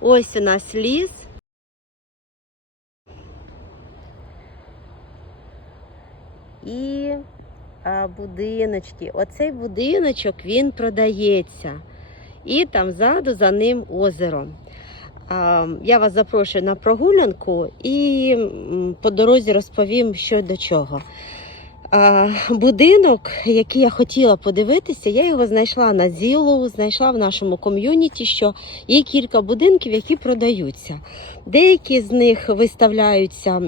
Ось у нас ліс. І а, будиночки. Оцей будиночок він продається. І там ззаду за ним озеро. А, я вас запрошую на прогулянку і по дорозі розповім, що до чого. Будинок, який я хотіла подивитися, я його знайшла на Зілу, знайшла в нашому ком'юніті, що є кілька будинків, які продаються. Деякі з них виставляються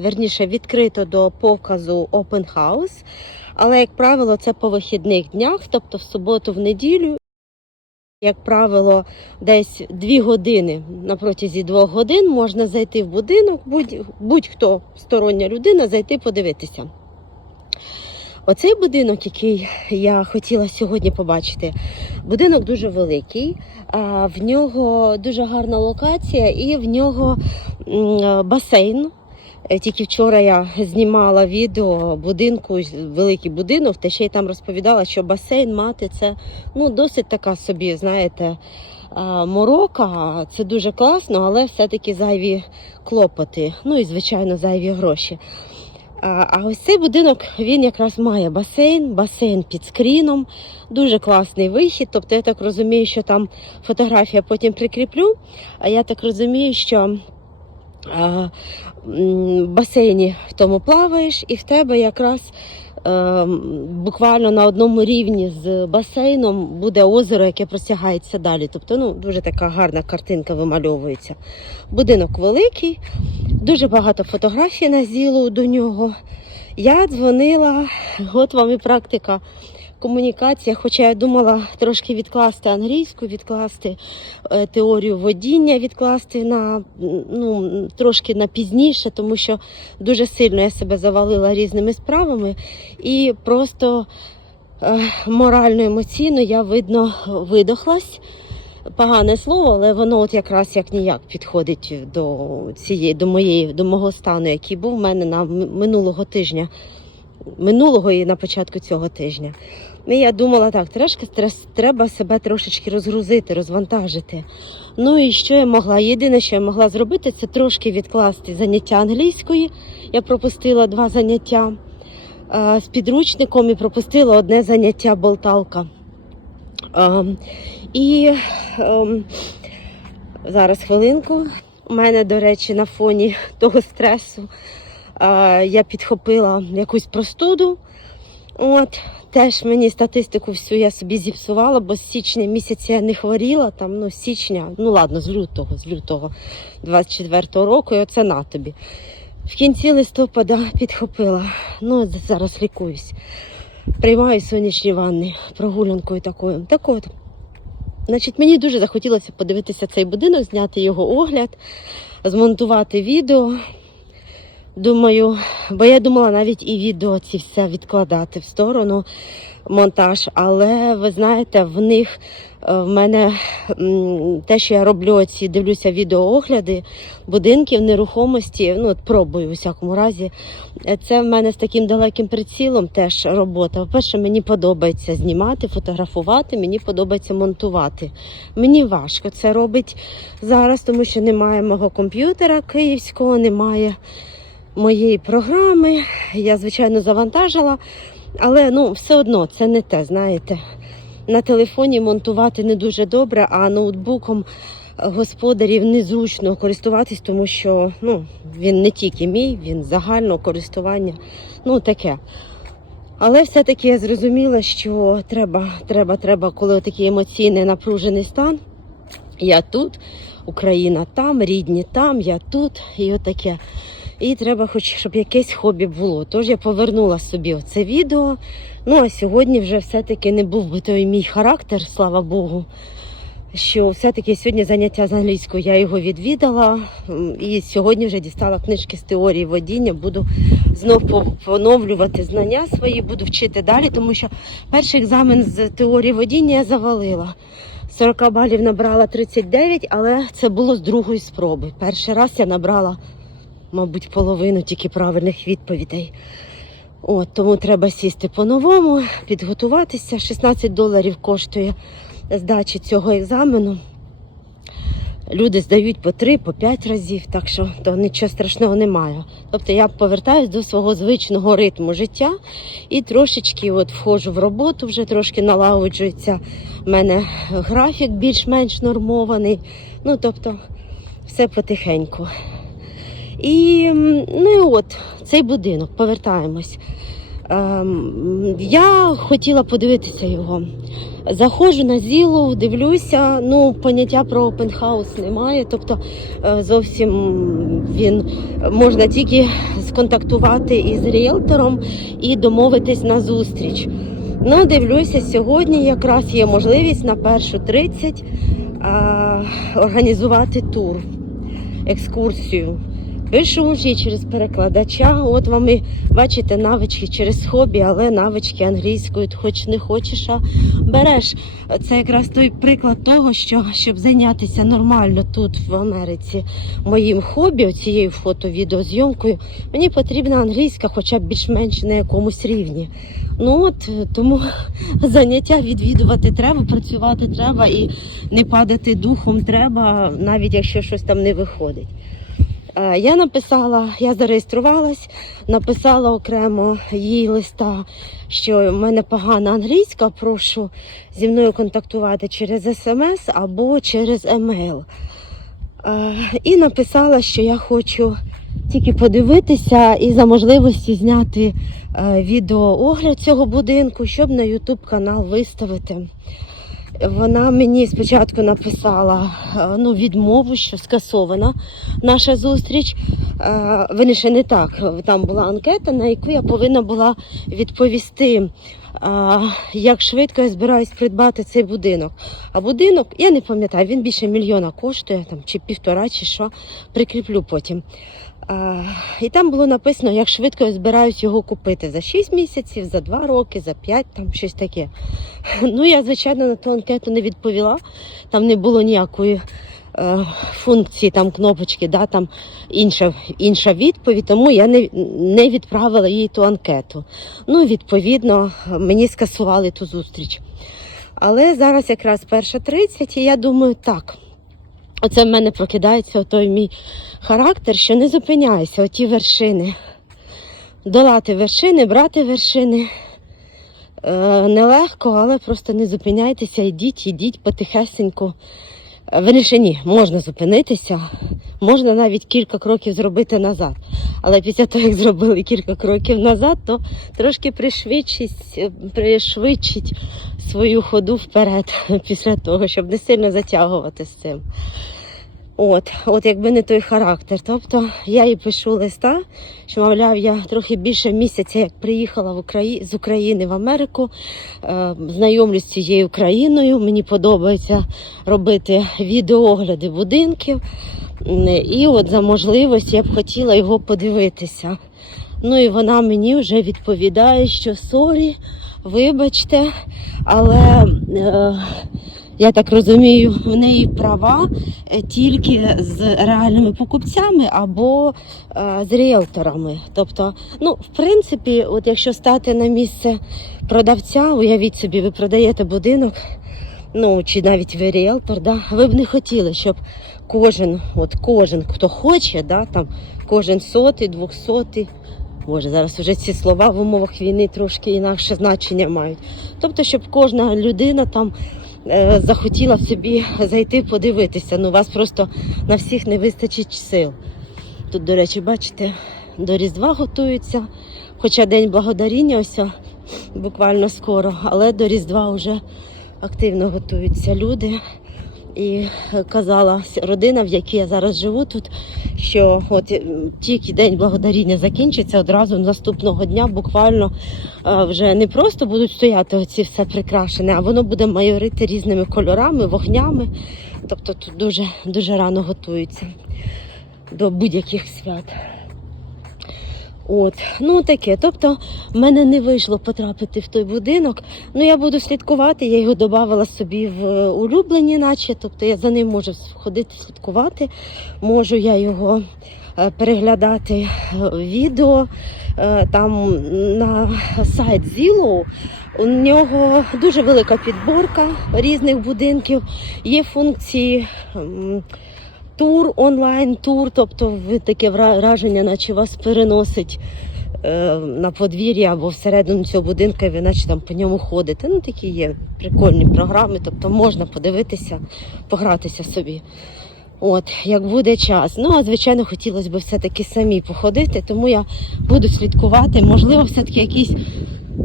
верніше відкрито до показу Open House, але, як правило, це по вихідних днях, тобто в суботу, в неділю. Як правило, десь дві години на протязі двох годин можна зайти в будинок, будь- будь-хто стороння людина зайти подивитися. Оцей будинок, який я хотіла сьогодні побачити, будинок дуже великий, в нього дуже гарна локація і в нього басейн. Е, Тільки вчора я знімала відео будинку, великий будинок, та ще й там розповідала, що басейн мати це ну, досить така собі, знаєте, морока. Це дуже класно, але все-таки зайві клопоти. Ну і, звичайно, зайві гроші. А, ось цей будинок він якраз має басейн, басейн під скріном, дуже класний вихід. Тобто я так розумію, що там фотографія потім прикріплю. А я так розумію, що в басейні в тому плаваєш, і в тебе якраз е, буквально на одному рівні з басейном буде озеро, яке простягається далі. Тобто, ну, дуже така гарна картинка вимальовується. Будинок великий, дуже багато фотографій на зілу до нього. Я дзвонила, от вам і практика комунікація, хоча я думала трошки відкласти англійську, відкласти е, теорію водіння, відкласти на ну, трошки на пізніше, тому що дуже сильно я себе завалила різними справами і просто е, морально емоційно я видно видохлась. Погане слово, але воно от якраз як ніяк підходить до цієї, до моєї, до мого стану, який був в мене на минулого тижня, минулого і на початку цього тижня. І я думала, так, трошки треба себе трошечки розгрузити, розвантажити. Ну і що я могла? Єдине, що я могла зробити, це трошки відкласти заняття англійської. Я пропустила два заняття з підручником і пропустила одне заняття болталка. І ем, зараз хвилинку. У мене, до речі, на фоні того стресу е, я підхопила якусь простуду. От, теж мені статистику всю я собі зіпсувала, бо з січня місяця я не хворіла, там, ну, з січня, ну ладно, з лютого, з лютого 24-го року, і оце на тобі. В кінці листопада підхопила. Ну, зараз лікуюсь. Приймаю сонячні ванни прогулянкою такою. Так от, значить, мені дуже захотілося подивитися цей будинок, зняти його огляд, змонтувати відео. Думаю, бо я думала навіть і відео ці все відкладати в сторону монтаж, але ви знаєте, в них в мене те, що я роблю, ці дивлюся відеоогляди будинків нерухомості. Ну, от пробую у всякому разі. Е, Це в мене з таким далеким прицілом теж робота. По-перше, мені подобається знімати, фотографувати, мені подобається монтувати. Мені важко це робить зараз, тому що немає мого комп'ютера київського, немає моєї програми. Я, звичайно, завантажила, але ну, все одно це не те, знаєте. На телефоні монтувати не дуже добре, а ноутбуком господарів незручно користуватись, тому що ну, він не тільки мій, він загального користування. Ну, таке. Але все-таки я зрозуміла, що треба, треба, треба, коли такий емоційний напружений стан. Я тут, Україна там, рідні там, я тут, і отаке. І треба, хоч щоб якесь хобі було. Тож я повернула собі це відео. Ну а сьогодні вже все-таки не був би той мій характер, слава Богу. Що все-таки сьогодні заняття з англійською я його відвідала. І сьогодні вже дістала книжки з теорії водіння. Буду знов поновлювати знання свої, буду вчити далі, тому що перший екзамен з теорії водіння я завалила. 40 балів набрала 39, але це було з другої спроби. Перший раз я набрала, мабуть, половину тільки правильних відповідей. От, тому треба сісти по-новому, підготуватися. 16 доларів коштує здачі цього екзамену. Люди здають по три, по п'ять разів, так що то нічого страшного немає. Тобто я повертаюсь до свого звичного ритму життя і трошечки от входжу в роботу, вже трошки налагоджується. У мене графік більш-менш нормований. Ну, тобто, все потихеньку. І ну і от цей будинок, повертаємось. Ем, я хотіла подивитися його. Заходжу на зілу, дивлюся. Ну, поняття про пентхаус немає. Тобто е, зовсім він можна тільки сконтактувати із ріелтором і домовитись на зустріч. Ну, дивлюся, сьогодні якраз є можливість на першу 30 е, організувати тур, екскурсію. Пишу вже через перекладача. От вам і бачите навички через хобі, але навички англійською, хоч не хочеш, а береш. Це якраз той приклад того, що щоб зайнятися нормально тут в Америці моїм хобі, цією фото-відеозйомкою, мені потрібна англійська, хоча б більш-менш на якомусь рівні. Ну от тому заняття відвідувати треба, працювати треба і не падати духом треба, навіть якщо щось там не виходить. Е, Я написала, я зареєструвалась, написала окремо їй листа, що в мене погана англійська, прошу зі мною контактувати через смс або через емейл. Е, І написала, що я хочу тільки подивитися і за можливості зняти е, відеоогляд цього будинку, щоб на YouTube канал виставити. Вона мені спочатку написала е, ну, відмову, що скасована наша зустріч. Е, Вірніше, не так. Там була анкета, на яку я повинна була відповісти, е, як швидко я збираюсь придбати цей будинок. А будинок, я не пам'ятаю, він більше мільйона коштує, там, чи півтора, чи що, прикріплю потім. Е, І там було написано, як швидко я збираюсь його купити за 6 місяців, за 2 роки, за 5, там щось таке. Ну, я, звичайно, на ту анкету не відповіла. Там не було ніякої е, функції, там кнопочки, да, там інша, інша відповідь, тому я не, не відправила їй ту анкету. Ну, відповідно, мені скасували ту зустріч. Але зараз якраз перша 30, і я думаю, так. Оце в мене прокидається той мій характер, що не зупиняйся, оті вершини. Долати вершини, брати вершини. Е, нелегко, але просто не зупиняйтеся, йдіть, йдіть потихесеньку. Е, Виріше, ні, можна зупинитися, можна навіть кілька кроків зробити назад. Але після того, як зробили кілька кроків назад, то трошки пришвидшить, пришвидшіть свою ходу вперед після того, щоб не сильно затягувати з цим. От, от якби не той характер. Тобто я їй пишу листа, що, мовляв, я трохи більше місяця, як приїхала в Украї... з України в Америку, е, знайомлюсь з цією країною. Мені подобається робити відеоогляди будинків. І от за можливість я б хотіла його подивитися. Ну і вона мені вже відповідає, що сорі, вибачте, але е, я так розумію, в неї права е, тільки з реальними покупцями або е, з ріелторами. Тобто, ну, в принципі, от якщо стати на місце продавця, уявіть собі, ви продаєте будинок, ну чи навіть ви ріелтор, да, ви б не хотіли, щоб кожен, от кожен, хто хоче, да, там, кожен сотий, двохсотий. Боже, зараз вже ці слова в умовах війни трошки інакше значення мають. Тобто, щоб кожна людина там захотіла в собі зайти подивитися. Ну, у вас просто на всіх не вистачить сил. Тут, до речі, бачите, до Різдва готуються. Хоча День благодаріння ось буквально скоро, але до Різдва вже активно готуються люди. І казала родина, в якій я зараз живу тут, що от е, тільки день благодаріння закінчиться, одразу наступного дня буквально е, вже не просто будуть стояти оці все прикрашене, а воно буде майорити різними кольорами, вогнями. Тобто тут дуже, дуже рано готуються до будь-яких свят. От, ну таке. Тобто, в мене не вийшло потрапити в той будинок. Ну, я буду слідкувати, я його додавала собі в е, улюблені, наче. Тобто я за ним можу ходити, слідкувати. Можу я його е, переглядати е, відео. Там на сайт Zillow у нього дуже велика підборка різних будинків. Є функції. Тур, онлайн-тур, тобто ви таке враження, наче вас переносить е, на подвір'я або всередину цього будинку, і ви наче там по ньому ходите. Ну, такі є прикольні програми, тобто можна подивитися, погратися собі. От, як буде час. Ну, а звичайно, хотілося б все-таки самі походити, тому я буду слідкувати. Можливо, все-таки якийсь,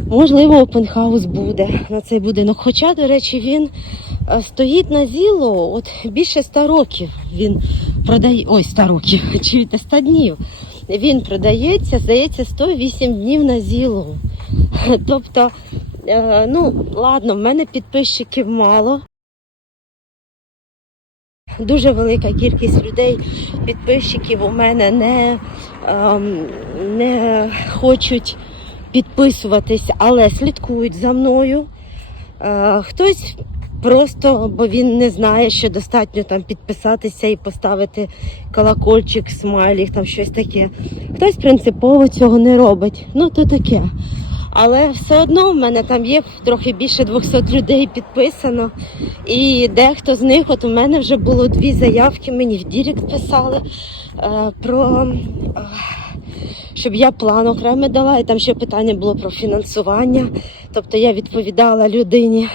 можливо, опенхаус буде на цей будинок. Хоча, до речі, він е, стоїть на зіло, от більше 100 років він продає. Ой, 100 років, чуєте, 100 днів. Він продається, здається, 108 днів на зіло. Тобто, е, ну, ладно, в мене підписчиків мало. Дуже велика кількість людей, підписчиків у мене не, ем, не хочуть підписуватись, але слідкують за мною. Е, хтось просто, бо він не знає, що достатньо там підписатися і поставити колокольчик, смайлік, там щось таке. Хтось принципово цього не робить. Ну, то таке. Але все одно в мене там є трохи більше 200 людей підписано. І дехто з них, от у мене вже було дві заявки, мені в Дірект писали е, про е, щоб я план окремо дала, і там ще питання було про фінансування. Тобто я відповідала людині.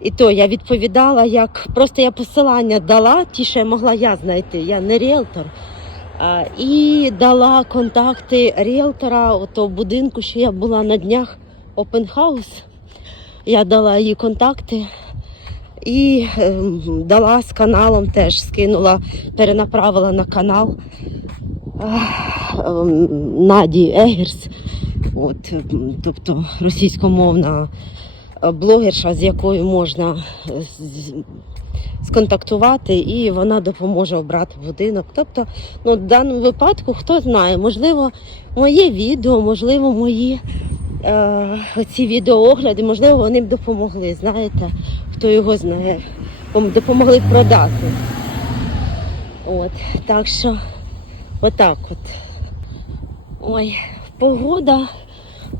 І то я відповідала, як просто я посилання дала, ті, що я могла я знайти, я не ріелтор. І дала контакти ріелтора того будинку, що я була на днях House. Я дала їй контакти і ем, дала з каналом теж скинула, перенаправила на канал Наді Егерс, от, ем, тобто російськомовна е, блогерша, з якою можна е, сконтактувати, і вона допоможе обрати будинок. Тобто, ну, в даному випадку, хто знає, можливо, моє відео, можливо, мої е, ці відеоогляди, можливо, вони б допомогли. Знаєте, хто його знає, допомогли продати. От, так що, отак от. Ой, погода.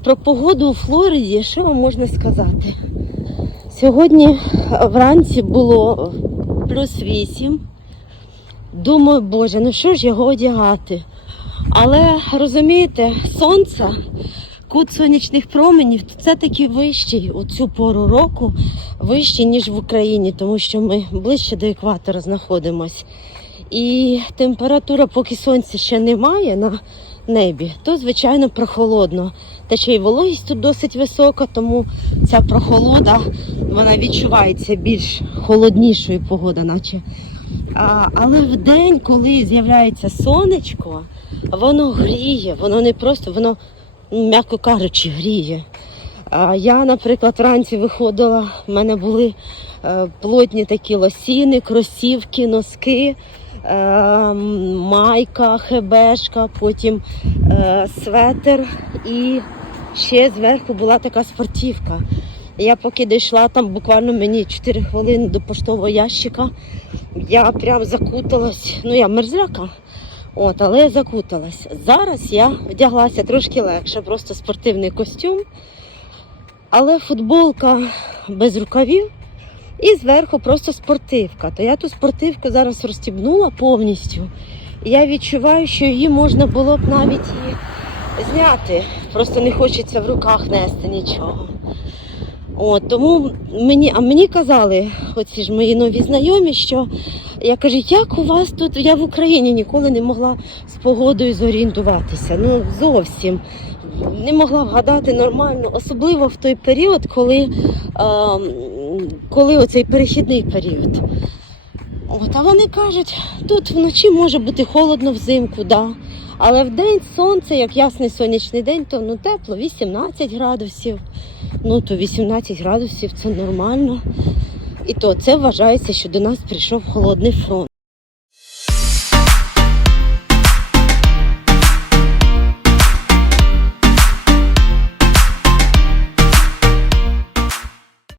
Про погоду у Флориді, що вам можна сказати? Сьогодні вранці було плюс 8. Думаю, боже, ну що ж його одягати? Але розумієте, сонце, кут сонячних променів, це таки вищий у цю пору року, вищий, ніж в Україні, тому що ми ближче до екватора знаходимось. І температура, поки сонця ще немає на небі, то звичайно прохолодно. Та ще й вологість тут досить висока, тому ця прохолода вона відчувається більш холоднішою погода, наче. А, але в день, коли з'являється сонечко, воно гріє, воно не просто, воно, м'яко кажучи, гріє. А я, наприклад, вранці виходила, в мене були е, плотні такі лосіни, кросівки, носки, майка, хебешка, потім е, светер і ще зверху була така спортівка. Я поки дійшла там буквально мені 4 хвилини до поштового ящика, я прям закуталась. Ну, я мерзляка. От, але я закуталась. Зараз я вдяглася трошки легше, просто спортивний костюм. Але футболка без рукавів і зверху просто спортивка. То я ту спортивку зараз розстібнула повністю. Я відчуваю, що її можна було б навіть і зняти. Просто не хочеться в руках нести нічого. От, тому мені, а мені казали, оці ж мої нові знайомі, що я кажу, як у вас тут, я в Україні ніколи не могла з погодою зорієнтуватися. Ну зовсім не могла вгадати нормально, особливо в той період, коли, е, коли оцей перехідний період. От, а вони кажуть, тут вночі може бути холодно взимку, да. але в день сонце, як ясний сонячний день, то ну тепло, 18 градусів. Ну то 18 градусів це нормально. І то це вважається, що до нас прийшов холодний фронт.